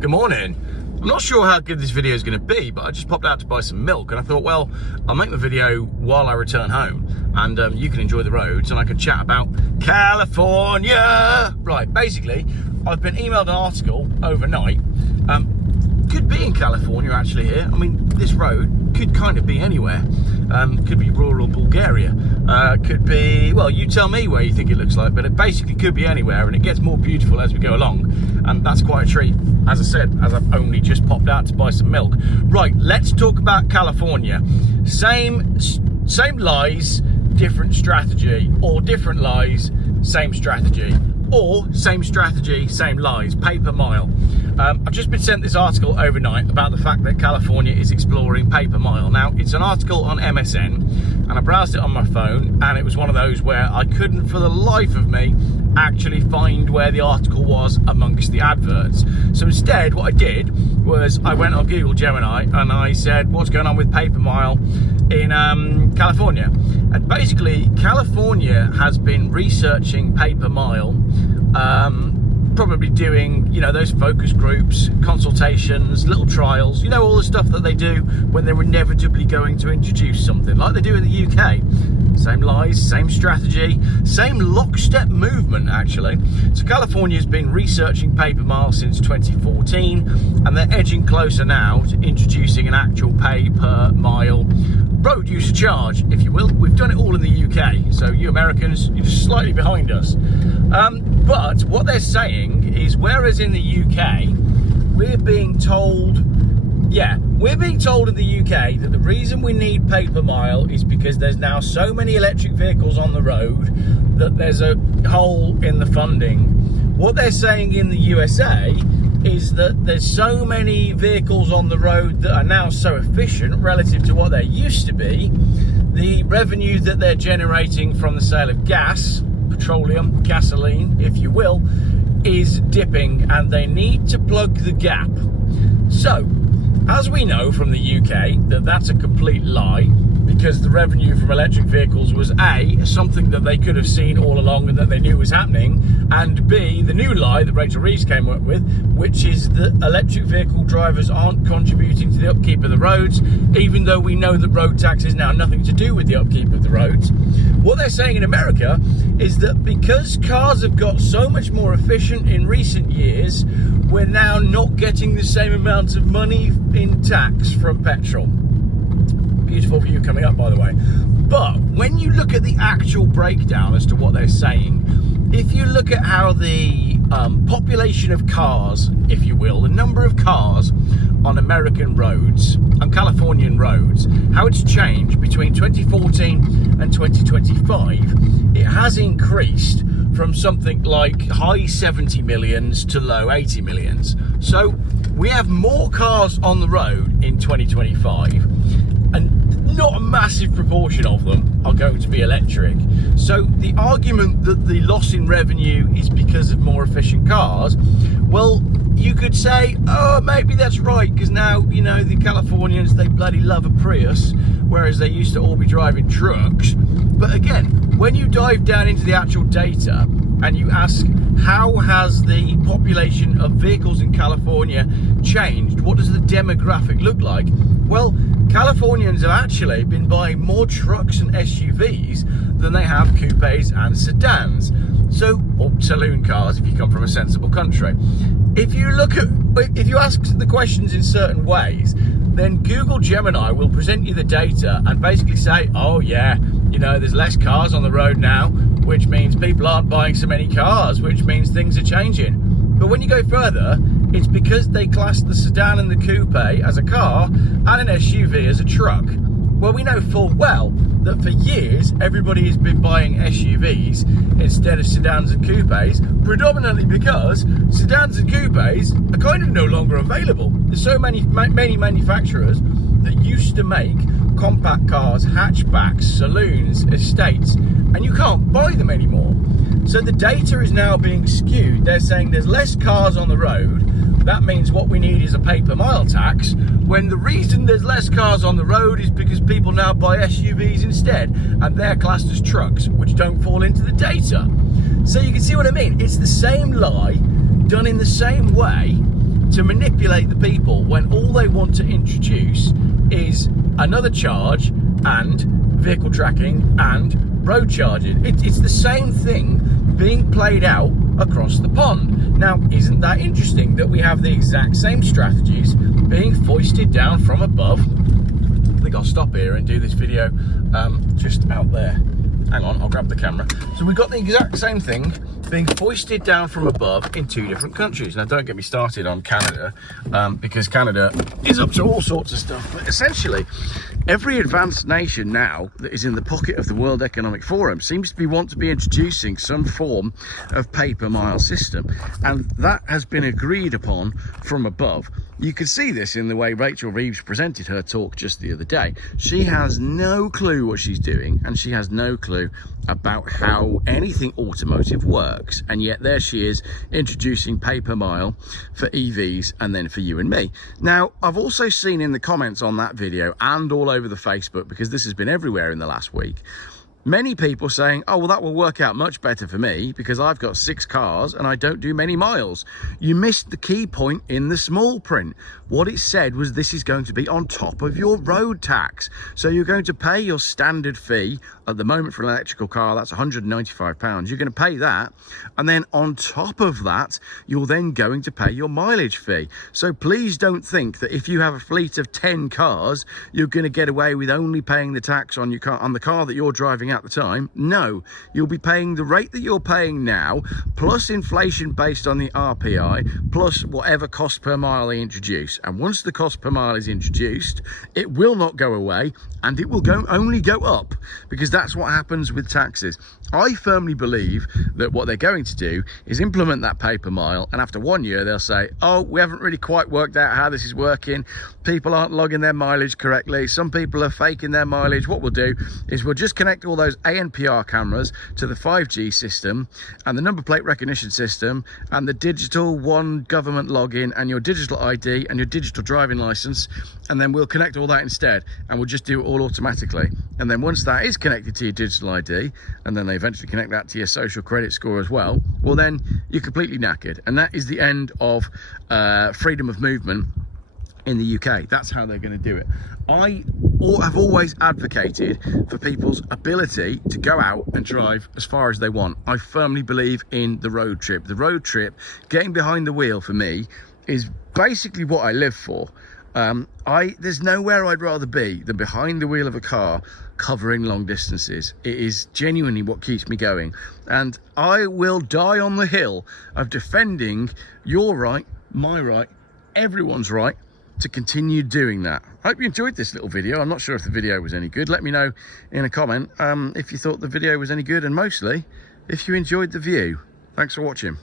Good morning. I'm not sure how good this video is going to be, but I just popped out to buy some milk and I thought, well, I'll make the video while I return home and you can enjoy the roads and I can chat about California. Right, basically, I've been emailed an article overnight. Could be in California actually here. I mean, this road could kind of be anywhere. Could be rural Bulgaria. Could be, well, you tell me where you think it looks like, but it basically could be anywhere and it gets more beautiful as we go along. And that's quite a treat, as I said, as I've only just popped out to buy some milk. Right, let's talk about California. Same lies, different strategy, or different lies, same strategy, or same strategy, same lies, paper mile. I've just been sent this article overnight about the fact that California is exploring paper mile. Now, it's an article on MSN, and I browsed it on my phone, and it was one of those where I couldn't, for the life of me, actually find where the article was amongst the adverts. So instead, what I did was I went on Google Gemini, and I said, what's going on with paper mile in California? And basically, California has been researching paper mile, probably doing, you know, those focus groups, consultations, little trials, you know, all the stuff that they do when they're inevitably going to introduce something, like they do in the UK. Same lies, same strategy, same lockstep movement, actually. So California's been researching paper mile since 2014, and they're edging closer now to introducing an actual pay per mile road user charge, if you will. We've done it all in the UK, so you Americans, you're just slightly behind us. But what they're saying is, whereas in the UK, we're being told in the UK that the reason we need paper mile is because there's now so many electric vehicles on the road that there's a hole in the funding. What they're saying in the USA is that there's so many vehicles on the road that are now so efficient relative to what they used to be, the revenue that they're generating from the sale of gas, petroleum, gasoline, if you will, is dipping, and they need to plug the gap. So, as we know from the UK, that's a complete lie, because the revenue from electric vehicles was A, something that they could have seen all along and that they knew was happening, and B, the new lie that Rachel Reeves came up with, which is that electric vehicle drivers aren't contributing to the upkeep of the roads, even though we know that road tax is now nothing to do with the upkeep of the roads. What they're saying in America is that because cars have got so much more efficient in recent years, we're now not getting the same amount of money in tax from petrol. Beautiful view coming up, by the way. But when you look at the actual breakdown as to what they're saying, if you look at how the population of cars, if you will, the number of cars on American roads, on Californian roads, how it's changed between 2014 and 2025, it has increased from something like high 70 millions to low 80 millions. So we have more cars on the road in 2025, and not a massive proportion of them are going to be electric. So the argument that the loss in revenue is because of more efficient cars, well, you could say, oh, maybe that's right, because now, you know, the Californians, they bloody love a Prius, whereas they used to all be driving trucks. But again, when you dive down into the actual data and you ask, how has the population of vehicles in California changed? What does the demographic look like? Well, Californians have actually been buying more trucks and SUVs than they have coupes and sedans. So, or saloon cars if you come from a sensible country. If you ask the questions in certain ways, then Google Gemini will present you the data and basically say, oh yeah, you know, there's less cars on the road now, which means people aren't buying so many cars, which means things are changing. But when you go further, it's because they class the sedan and the coupe as a car and an SUV as a truck. Well, we know full well that for years everybody has been buying SUVs instead of sedans and coupes, predominantly because sedans and coupes are kind of no longer available. There's so many manufacturers that used to make compact cars, hatchbacks, saloons, estates, and you can't buy them anymore. So the data is now being skewed. They're saying there's less cars on the road. That means what we need is a pay per mile tax, when the reason there's less cars on the road is because people now buy SUVs instead, and they're classed as trucks, which don't fall into the data. So you can see what I mean. It's the same lie done in the same way, to manipulate the people when all they want to introduce is another charge and vehicle tracking and road charging. It's the same thing being played out across the pond. Now, isn't that interesting that we have the exact same strategies being foisted down from above? I think I'll stop here and do this video just out there. Hang on, I'll grab the camera. So we've got the exact same thing being foisted down from above in 2 different countries. Now, don't get me started on Canada, because Canada is up to all sorts of stuff. But essentially, every advanced nation now that is in the pocket of the World Economic Forum seems to want to be introducing some form of pay-per-mile system. And that has been agreed upon from above. You could see this in the way Rachel Reeves presented her talk just the other day. She has no clue what she's doing, and she has no clue about how anything automotive works. And yet there she is introducing pay per mile for EVs and then for you and me. Now, I've also seen in the comments on that video and all over the Facebook, because this has been everywhere in the last week, many people saying, oh, well, that will work out much better for me because I've got 6 cars and I don't do many miles. You missed the key point in the small print. What it said was this is going to be on top of your road tax. So you're going to pay your standard fee. At the moment for an electrical car, that's £195. You're going to pay that. And then on top of that, you're then going to pay your mileage fee. So please don't think that if you have a fleet of 10 cars, you're going to get away with only paying the tax on your car, on the car that you're driving at the time. No, you'll be paying the rate that you're paying now, plus inflation based on the RPI, plus whatever cost per mile they introduce. And once the cost per mile is introduced, it will not go away, and it will only go up, because that's what happens with taxes. I firmly believe that what they're going to do is implement that pay per mile, and after 1 year they'll say, oh, we haven't really quite worked out how this is working. People aren't logging their mileage correctly. Some people are faking their mileage. What we'll do is we'll just connect all those ANPR cameras to the 5G system and the number plate recognition system and the digital one government login and your digital ID and your digital driving license, and then we'll connect all that instead, and we'll just do it all automatically. And then once that is connected to your digital ID, and then they eventually connect that to your social credit score as well, well, then you're completely knackered. And that is the end of freedom of movement in the UK. That's how they're going to do it. I have always advocated for people's ability to go out and drive as far as they want. I firmly believe in the road trip. The road trip, getting behind the wheel for me, is basically what I live for. There's nowhere I'd rather be than behind the wheel of a car covering long distances. It is genuinely what keeps me going, and I will die on the hill of defending your right, my right, everyone's right to continue doing that. I hope you enjoyed this little video. I'm not sure if the video was any good. Let me know in a comment if you thought the video was any good, and mostly if you enjoyed the view. Thanks for watching.